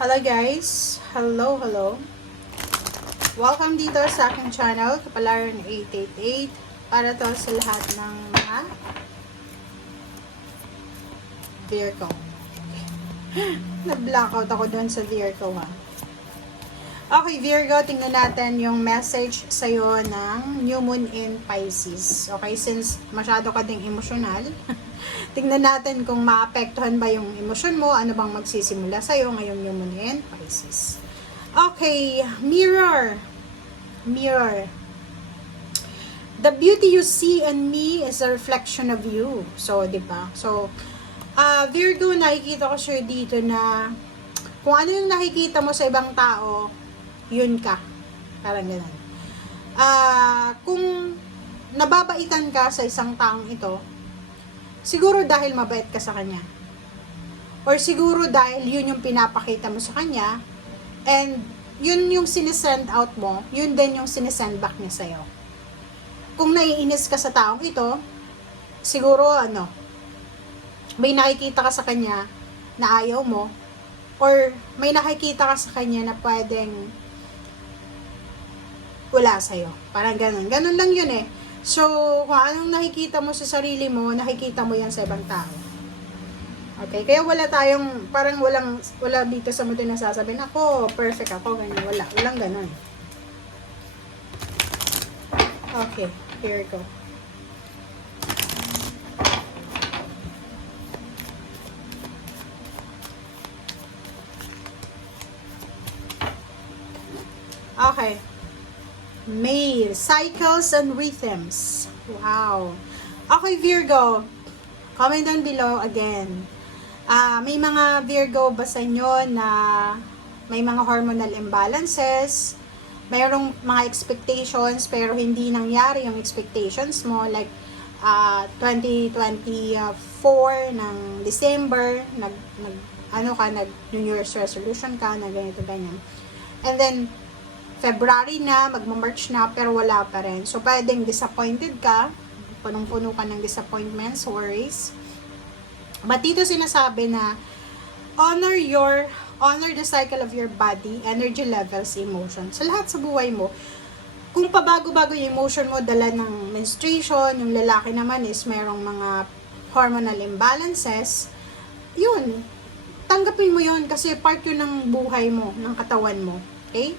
Hello guys! Hello! Welcome dito sa aking channel, Kapalaran 888, para to sa lahat ng mga Virgo. Na-blackout ako doon sa Virgo ha. Okay Virgo, tingnan natin yung message sa'yo ng New Moon in Pisces. Okay, since masyado ka ding emosyonal, tingnan natin kung maapektuhan ba yung emosyon mo, ano bang magsisimula sa'yo ngayong New Moon in Pisces. Okay, Mirror. The beauty you see in me is a reflection of you. So, di ba? So, Virgo, nakikita ko siya dito na kung ano yung nakikita mo sa ibang tao, yun ka. Parang ganun. Kung nababaitan ka sa isang taong ito, siguro dahil mabait ka sa kanya. Or siguro dahil yun yung pinapakita mo sa kanya, and yun yung sinesend out mo, yun din yung sinesend back niya sa'yo. Kung naiinis ka sa taong ito, siguro may nakikita ka sa kanya na ayaw mo, or may nakikita ka sa kanya na pwedeng wala sa'yo. Parang ganun. Ganun lang yun eh. So, kung anong nakikita mo sa sarili mo, nakikita mo yan sa ibang tao. Okay? Kaya wala tayong, parang wala dito sa mundo na sasabihin, ako, perfect ako, ganyan. Walang ganun. Okay. Here we go. Okay. May cycles and rhythms. Wow. Okay, Virgo. Comment down below again. May mga Virgo ba sa inyo na may mga hormonal imbalances? Mayroong mga expectations pero hindi nangyari yung expectations mo, like 2024 ng December, nag New Year's resolution ka na ganito ganyan. And then February na, magma-March na, pero wala pa rin. So, pwedeng disappointed ka, punong-puno ka ng disappointments, worries. But dito sinasabi na, honor the cycle of your body, energy levels, emotions. Sa lahat sa buhay mo, kung pabago-bago yung emotion mo, dala ng menstruation, yung lalaki naman is merong mga hormonal imbalances, yun, tanggapin mo yun kasi part yun ng buhay mo, ng katawan mo. Okay?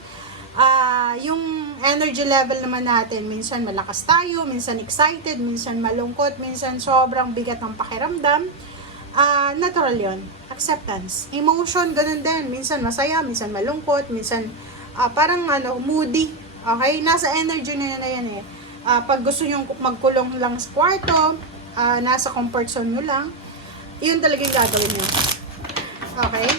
Yung energy level naman natin, minsan malakas tayo, minsan excited, minsan malungkot, minsan sobrang bigat ng pakiramdam. Natural yon, acceptance. Emotion, ganun din, minsan masaya, minsan malungkot, minsan parang moody. Okay, nasa energy na yan eh. Pag gusto nyo magkulong lang sa kwarto, nasa comfort zone nyo lang, yun talaga yung gagawin nyo. Okay?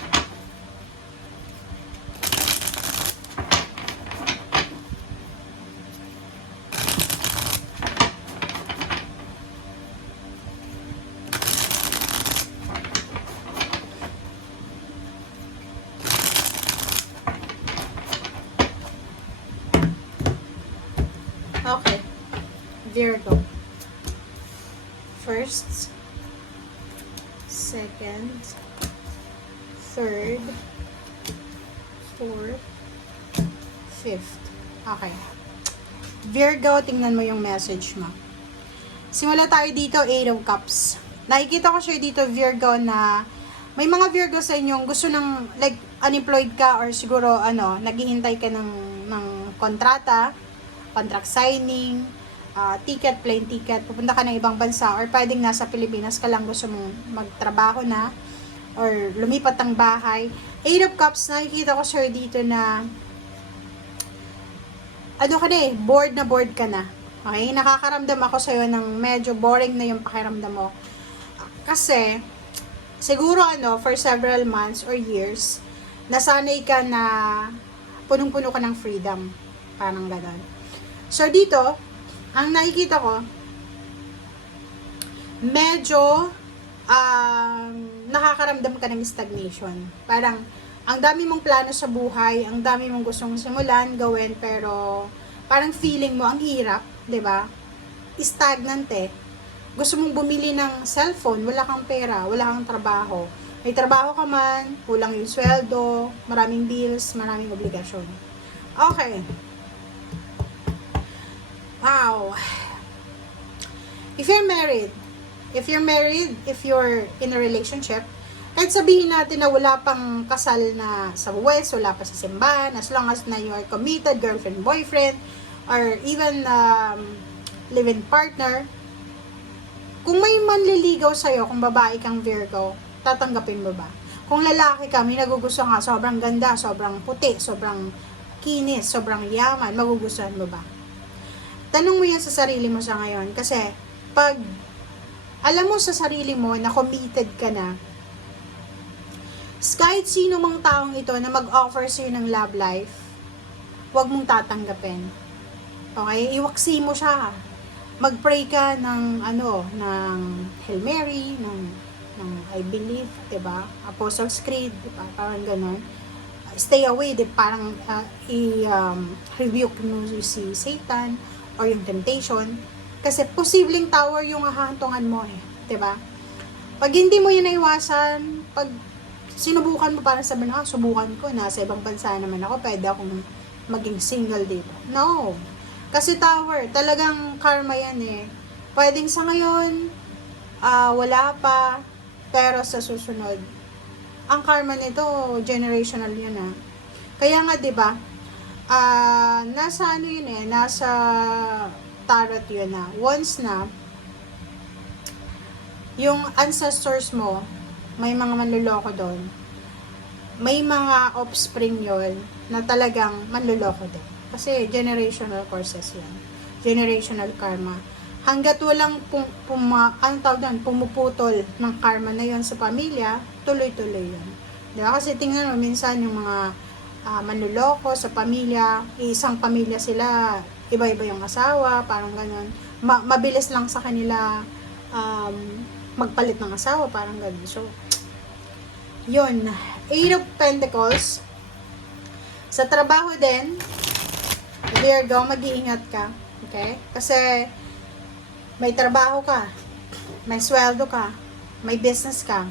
Okay, Virgo. First, second, third, fourth, fifth. Okay. Virgo, tingnan mo yung message mo. Simula tayo dito, 8 of Cups. Nakikita ko siya dito, Virgo, na may mga Virgo sa inyong gusto ng, like, unemployed ka or siguro, naghihintay ka ng kontrata, contract signing, plane ticket, pupunta ka ng ibang bansa, or pwedeng nasa Pilipinas ka lang gusto mong magtrabaho na, or lumipat ng bahay. 8 of Cups, nakikita ko sir dito na, bored ka na. Okay? Nakakaramdam ako sa'yo ng medyo boring na yung pakiramdam mo. Kasi, siguro for several months or years, nasanay ka na punong-puno ka ng freedom. Parang gano'n. So, dito, ang nakikita ko, medyo nakakaramdam ka ng stagnation. Parang, ang dami mong plano sa buhay, ang dami mong gustong simulan, gawin, pero parang feeling mo, ang hirap, 'di ba? Stagnant eh. Gusto mong bumili ng cellphone, wala kang pera, wala kang trabaho. May trabaho ka man, kulang yung sweldo, maraming bills, maraming obligasyon. Okay. Wow. If you're married, if you're in a relationship, kahit sabihin natin na wala pang kasal na sa West, wala pa sa simbahan, as long as na you are committed, girlfriend, boyfriend, or even live-in partner, kung may manliligaw sa'yo, kung babae kang Virgo, tatanggapin mo ba? Kung lalaki ka, may nagugustuhan ka, sobrang ganda, sobrang puti, sobrang kinis, sobrang yaman, magugustuhan mo ba? Tanong mo yan sa sarili mo sa ngayon, kasi pag alam mo sa sarili mo na committed ka na, kahit sino mang taong ito na mag-offer sa'yo ng love life, huwag mong tatanggapin. Okay? Iwaksi mo siya. Mag-pray ka ng Hail Mary, ng I believe, diba? Apostles' Creed, diba? Parang ganun. Stay away, diba? Parang rebuke mo si Satan or yung temptation. Kasi posibleng tower yung hahantungan mo eh. Diba? Pag hindi mo yun naiwasan, pag sinubukan mo, parang sabi na, subukan ko, nasa ibang bansa naman ako, pwede akong maging single dito. No. Kasi tower, talagang karma yan eh. Pwedeng sa ngayon, wala pa, pero sa susunod, ang karma nito, generational yun ah. Kaya nga, diba, nasa ano yun eh, nasa tarot yun na, once na, yung ancestors mo, may mga manluloko doon, may mga offspring yon na talagang manluloko din. Kasi generational curses yan. Generational karma. Hanggat walang pumuputol ng karma na yon sa pamilya, tuloy-tuloy yan. Diba? Kasi tingnan mo, minsan yung mga manluloko sa pamilya, isang pamilya sila, iba-iba yung asawa, parang ganun. Mabilis lang sa kanila magpalit ng asawa, parang ganun. So, yun. Eight of Pentacles. Sa trabaho din, Virgo, mag-iingat ka. Okay? Kasi, may trabaho ka, may sweldo ka, may business ka,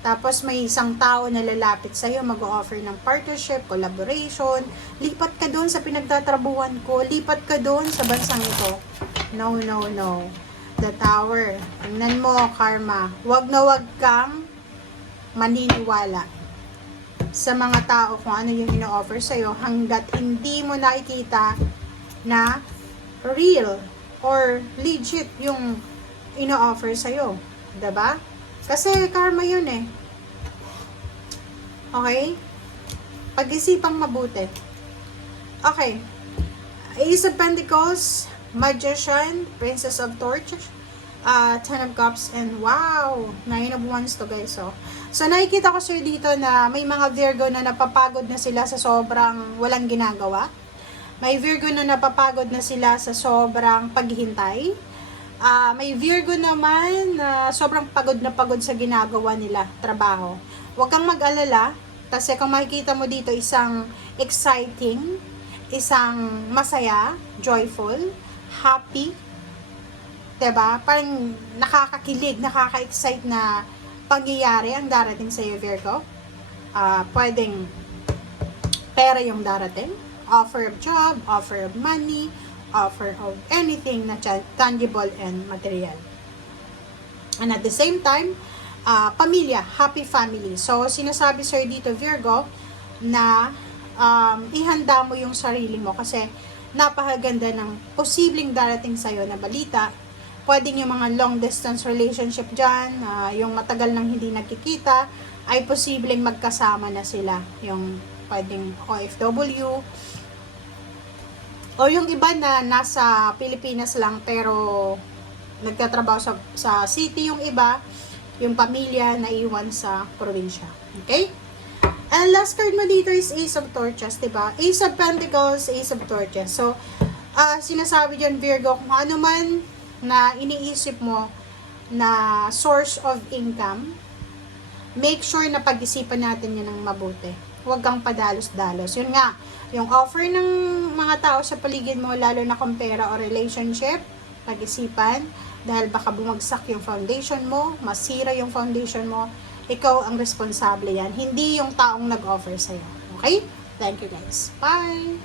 tapos may isang tao na lalapit sa'yo, mag-offer ng partnership, collaboration, lipat ka doon sa pinagtatrabuhan ko, lipat ka doon sa bansang ito. No, no, no. The Tower. Tingnan mo, karma. Wag na wag kang maniniwala sa mga tao kung ano yung ino-offer sa'yo hanggat hindi mo nakikita na real or legit yung ino-offer sa'yo. Diba? Kasi karma yun eh. Okay? Pag-isipang mabuti. Okay. Ace of Pentacles, Magician, Princess of Torches, Ten of Cups, and wow, Nine of Wands to guys. So nakikita ko sa'yo dito na may mga Virgo na napapagod na sila sa sobrang walang ginagawa. May Virgo na napapagod na sila sa sobrang paghihintay. May Virgo naman na sobrang pagod na pagod sa ginagawa nila, trabaho. Huwag kang mag-alala, kasi kung makikita mo dito isang exciting, isang masaya, joyful, happy, diba? Parang nakakakilig, nakaka-excite na pangyayari ang darating sa iyo, Virgo. Pwedeng pera yung darating, offer of job, offer of money, offer of anything na tangible and material. And at the same time, pamilya, happy family. So, sinasabi sa'yo dito, Virgo, na ihanda mo yung sarili mo kasi napakaganda ng posibleng darating sa'yo na balita. Pwedeng yung mga long distance relationship dyan, yung matagal nang hindi nagkikita, ay posibleng magkasama na sila. Yung pwedeng OFW, o yung iba na nasa Pilipinas lang pero nagtatrabaho sa city, yung iba, yung pamilya na iwan sa probinsya. Okay? And last card mo dito is Ace of Torches, diba? Ace of Pentacles, Ace of Torches. So, sinasabi dyan, Virgo, kung ano man na iniisip mo na source of income, make sure na pag-isipan natin yan ng mabuti. Huwag kang padalos-dalos. Yun nga, yung offer ng mga tao sa paligid mo, lalo na kung pera o relationship, pag-isipan, dahil baka bumagsak yung foundation mo, masira yung foundation mo, ikaw ang responsable yan. Hindi yung taong nag-offer sa'yo. Okay? Thank you guys. Bye!